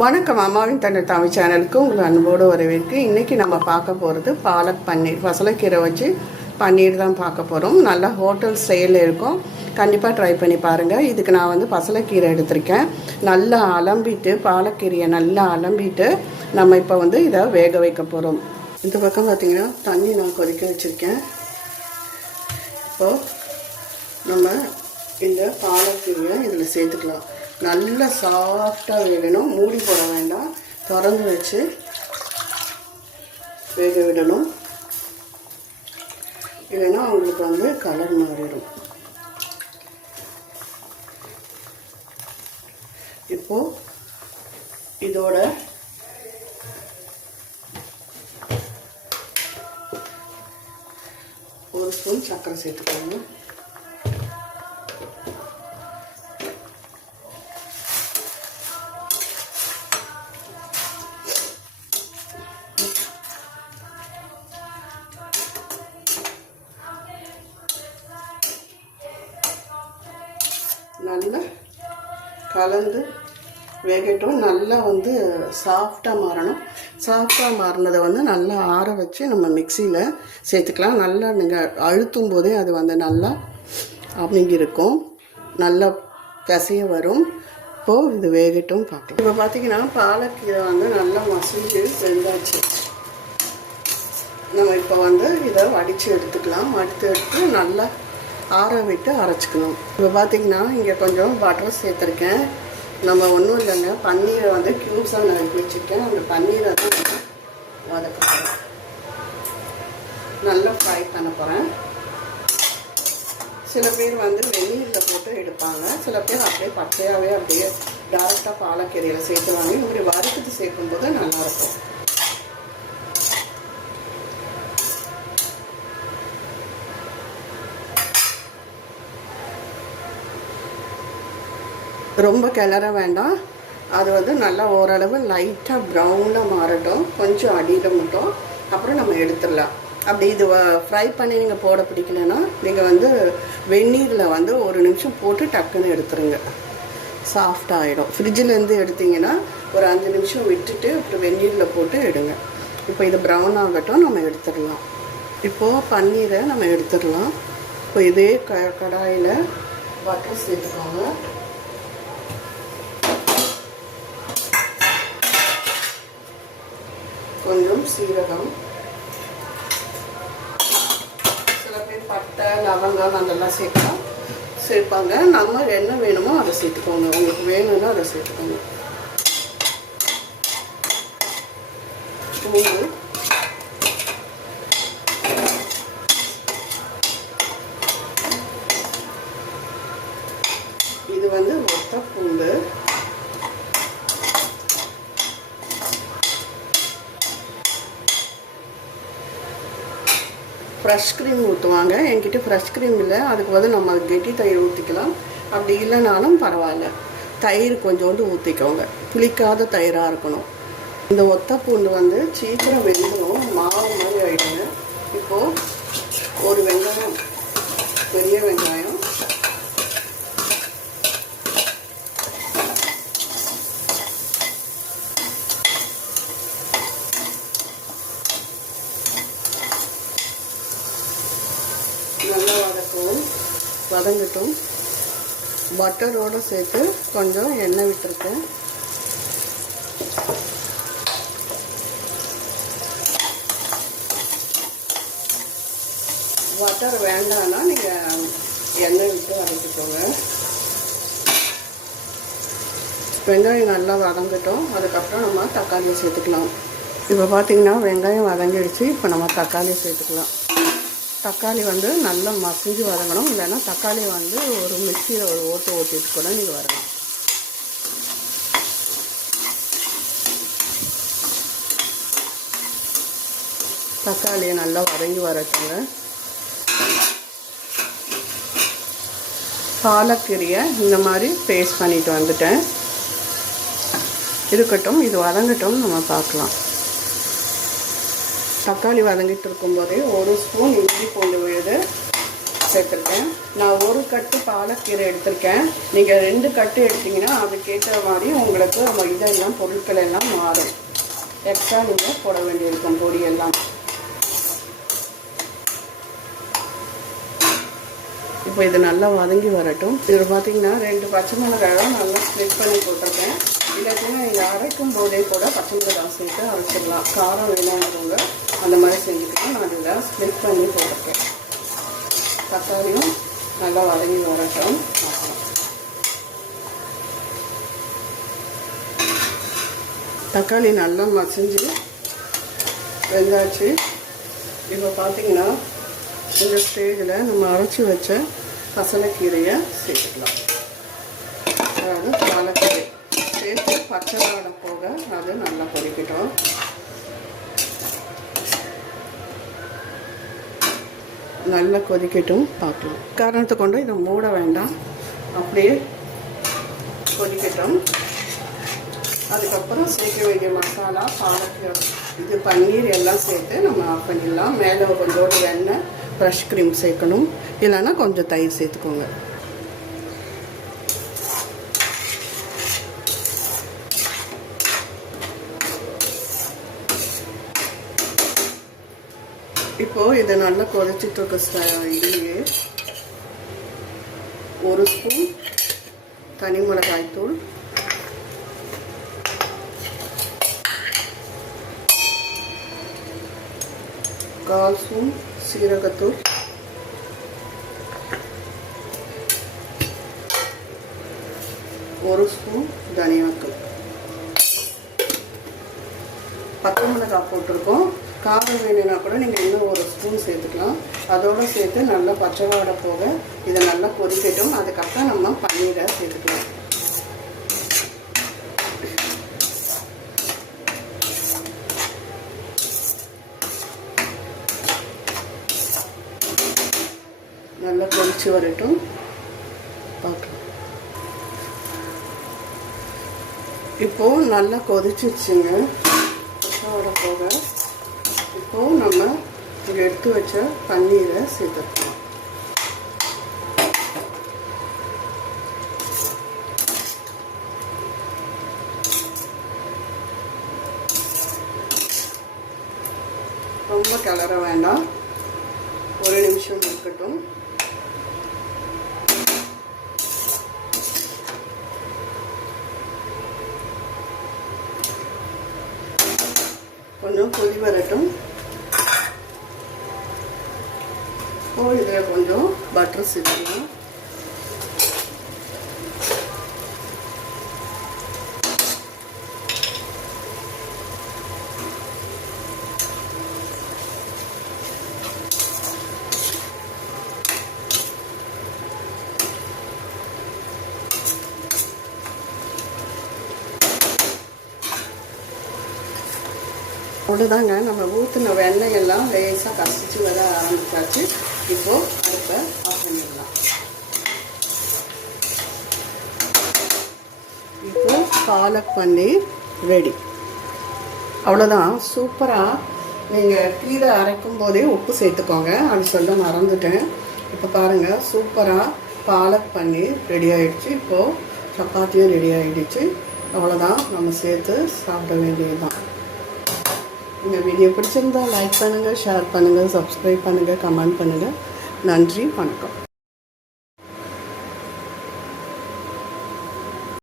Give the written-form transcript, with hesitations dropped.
வணக்கம். அம்மாவின் தன்னை தமிழ் சேனலுக்கு உங்களை அன்போடு வரவேற்கு. இன்றைக்கி நம்ம பார்க்க போகிறது பாலக் பன்னீர். பசலைக்கீரை வச்சு பன்னீர் தான் பார்க்க போகிறோம். நல்லா ஹோட்டல் ஸ்டைலில் இருக்கும். கண்டிப்பாக ட்ரை பண்ணி பாருங்கள். இதுக்கு நான் வந்து பசலைக்கீரை எடுத்திருக்கேன். நல்லா அலம்பிட்டு பாலக்கீரையை நல்லா அலம்பிட்டு நம்ம இப்போ வந்து இதை வேக வைக்க போகிறோம். இந்த பக்கம் பார்த்திங்கன்னா தண்ணி நான் கொதிக்க வச்சுருக்கேன். இப்போது நம்ம இந்த பாலக்கீரையை இதில் சேர்த்துக்கலாம். நல்லா சாஃப்டாக வேகணும். மூடி போட வேண்டாம், திறந்து வச்சு வேக விடணும். இல்லைன்னா அவங்களுக்கு வந்து கலர் மாறிடும். இப்போது இதோட ஒரு ஸ்பூன் சர்க்கரை சேர்த்துக்கோங்க. நல்லா கலந்து வேகட்டும். நல்லா வந்து சாஃப்டாக மாறணும். சாஃப்டாக மாறினதை வந்து நல்லா ஆற வச்சு நம்ம மிக்சியில் சேர்த்துக்கலாம். நல்லா நீங்கள் அழுத்தும் போதே அது வந்து நல்லா அமைங்கி இருக்கும். நல்லா கசைய வரும். இப்போது இது வேகட்டும் பார்க்கலாம். இப்போ பார்த்திங்கன்னா பாலக்கீரை வந்து நல்லா மசிஞ்சு வெந்தாச்சு. நம்ம இப்போ வந்து இதை வடித்து எடுத்துக்கலாம். எடுத்து நல்லா ஆற விட்டு அரைச்சிக்கணும். இப்போ பார்த்திங்கன்னா இங்கே கொஞ்சம் பட்டர் சேர்த்துருக்கேன். நம்ம ஒன்றும் இல்லைங்க, பன்னீரை வந்து க்யூப்ஸாக நறுக்கி வச்சுருக்கேன். அந்த பன்னீரை தான் வதக்க போகிறேன். நல்லா ஃப்ரை பண்ண போகிறேன். சில பேர் வந்து வெந்நீரில் போட்டு எடுப்பாங்க. சில பேர் அப்படியே பச்சையாகவே அப்படியே டேரெக்டாக பாலக்கீரையில் சேர்த்துவாங்க. இப்படி வறுத்துட்டு சேர்க்கும்போது நல்லாயிருக்கும். ரொம்ப கிளற வேண்டாம். அது வந்து நல்லா ஓரளவு லைட்டாக ப்ரௌனாக மாறட்டும். கொஞ்சம் அடியில் மட்டும், அப்புறம் நம்ம எடுத்துடலாம். அப்படி இது ஃப்ரை பண்ணி நீங்கள் போட பிடிக்கலன்னா நீங்கள் வந்து வெந்நீரில் வந்து ஒரு நிமிஷம் போட்டு டக்குன்னு எடுத்துருங்க. சாஃப்டாக ஆகிடும். ஃப்ரிட்ஜிலேருந்து எடுத்திங்கன்னா ஒரு 5 நிமிஷம் விட்டுட்டு அப்புறம் வெந்நீரில் போட்டு எடுங்க. இப்போ இது ப்ரௌன் ஆகட்டும், நம்ம எடுத்துடலாம். இப்போது பன்னீரை நம்ம எடுத்துடலாம். இப்போ இதே கடாயில் பட்டர் சேர்த்துக்கோங்க. கொஞ்சம் சீரகம், சில பேர் பட்டை லவங்கம் அதெல்லாம் சேர்ப்பாங்க. நம்ம என்ன வேணுமோ அதை சேர்த்துக்கோங்க. உங்களுக்கு வேணும்னா அதை சேர்த்துக்கோங்க. பூண்டு, இது வந்து ஒத்த பூண்டு. ஃப்ரெஷ் க்ரீம் ஊற்றுவாங்க. என்கிட்ட ஃப்ரெஷ் க்ரீம் இல்லை. அதுக்கு வந்து நம்ம கெட்டி தயிர் ஊற்றிக்கலாம். அப்படி இல்லைனாலும் பரவாயில்ல, தயிர் கொஞ்சோண்டு ஊற்றிக்கோங்க. புளிக்காத தயிராக இருக்கணும். இந்த ஒத்த பூண்டு வந்து சீக்கிரம் வெந்துடும், மாவு மாதிரி ஆகிடுங்க. இப்போது ஒரு வெங்காயம், பெரிய வெங்காயம், நல்லா வதங்கட்டும். பட்டரோடு சேர்த்து கொஞ்சம் எண்ணெய் விட்டுருக்கேன். பட்டர் வேண்டாம்னா நீங்கள் எண்ணெய் விட்டு வதக்கிக்கோங்க. வெங்காயம் நல்லா வதங்கட்டும். அதுக்கப்புறம் நம்ம தக்காளியை சேர்த்துக்கலாம். இப்போ பார்த்திங்கன்னா வெங்காயம் வதங்கிடுச்சு. இப்போ நம்ம தக்காளியை சேர்த்துக்கலாம். தக்காளி வந்து நல்லா மசிஞ்சு வதங்கணும். இல்லைன்னா தக்காளி வந்து ஒரு மிக்சியில் ஒரு ஓட்டிட்டு கூட நீங்கள் வரணும். தக்காளியை நல்லா வதங்கி வரட்டுங்க. பாலக்கீரையை இந்த மாதிரி பேஸ்ட் பண்ணிட்டு வந்துட்டேன். இருக்கட்டும், இது வதங்கட்டும், நம்ம பார்க்கலாம். தக்காளி வதங்கிட்டு இருக்கும்போதே ஒரு ஸ்பூன் இஞ்சி பூண்டு விழுது, சேர்த்துருக்கேன். நான் ஒரு கட்டு பாலக்கீரை எடுத்திருக்கேன். நீங்கள் 2 கட்டு எடுத்திங்கன்னா அதுக்கேற்ற மாதிரி உங்களுக்கு இதெல்லாம் பொருட்கள் எல்லாம் மாறும். எக்ஸ்ட்ரா நீங்கள் போட வேண்டியிருக்கும் பொடியெல்லாம். இப்போ இது நல்லா வதங்கி வரட்டும். இதில் பார்த்தீங்கன்னா 2 பச்சை மிளகாயும் நல்லா ஸ்ப்ளிட் பண்ணி போட்டிருக்கேன். இல்லாட்டினா நீங்கள் அரைக்கும் போதே கூட பச்சை மிளகாய் சேர்த்து அரைச்சிடலாம். காரம் வேணாங்கிறவங்க அந்த மாதிரி செஞ்சுக்கிட்டு நான் இதில் ஸ்ப்ளிட் பண்ணி போட்டிருக்கேன். தக்காளியும் நல்லா வதங்கி வரட்டும். தக்காளி நல்லா மசிஞ்சு வெந்தாச்சு. இப்போ பார்த்தீங்கன்னா இந்த ஸ்டேஜில் நம்ம அரைச்சி வச்ச பசலைக்கீரையை சேர்த்துக்கலாம். அதாவது பாலக்கீரை சேர்த்து பச்சை வாடை போக அது நல்லா கொதிக்கட்டும். நல்லா கொதிக்கட்டும் பார்க்கலாம். காரணத்தை கொண்டு இதை மூட வேண்டாம், அப்படியே கொதிக்கட்டும். அதுக்கப்புறம் சேர்க்க வேண்டிய மசாலா பாலக்கீரை இது பன்னீர் எல்லாம் சேர்த்து நம்ம ஆஃப் பண்ணிடலாம். மேலே கொஞ்சோண்டு வெண்ணெய் ஃப்ரெஷ் க்ரீம் சேர்க்கணும், இல்லைன்னா கொஞ்சம் தயிர் சேர்த்துக்கோங்க. இப்போது இதை நல்லா கொதிச்சிட்டு இருக்க இதுலேயே 1 ஸ்பூன் தனி மிளகாய் தூள், 1/4 ஸ்பூன் சீரகத்தூள், 1 ஸ்பூன் தனியாத்தூள், பச்சை மிளகாய் போட்டிருக்கோம். காரம் வேணும்னா கூட நீங்கள் இன்னும் 1 ஸ்பூன் சேர்த்துக்கலாம். அதோடு சேர்த்து நல்லா பச்சை வாடை போக இதை நல்லா கொதிக்கட்டும். அதுக்கப்புறம் நம்ம பன்னீரை சேர்த்துக்கலாம். நல்லா கொதிச்சு வரட்டும் பார்க்கலாம். இப்போது நல்லா கொதிச்சிருச்சுங்க பச்சையோட போக. இப்போது நம்ம இங்கே எடுத்து வச்ச பன்னீரை சேர்த்துக்கலாம். ரொம்ப கிளற வேண்டாம், 1 நிமிஷம் இருக்கட்டும். கொஞ்சம் கொதி வரட்டும். இதில் கொஞ்சம் பட்டர் சேர்த்துக்கலாம். அவ்வளோதாங்க, நம்ம ஊற்றின வெண்ணெயெல்லாம் லேசாக கசிச்சு வர ஆரம்பிச்சாச்சு. இப்போது அடுப்பை ஆஃப் பண்ணிடலாம். இப்போது பாலக் பன்னீர் ரெடி. அவ்வளோதான், சூப்பராக. நீங்கள் கீரை அரைக்கும் போதே உப்பு சேர்த்துக்கோங்க, அது சொல்ல மறந்துட்டேன். இப்போ பாருங்கள், சூப்பராக பாலக் பன்னீர் ரெடி ஆகிடுச்சு. இப்போது சப்பாத்தியும் ரெடி ஆகிடுச்சு. அவ்வளோதான், நம்ம சேர்த்து சாப்பிட வேண்டியது தான். இந்த வீடியோ பிடிச்சிருந்தால் லைக் பண்ணுங்கள், ஷேர் பண்ணுங்கள், சப்ஸ்கிரைப் பண்ணுங்கள், கமெண்ட் பண்ணுங்கள். நன்றி, வணக்கம்.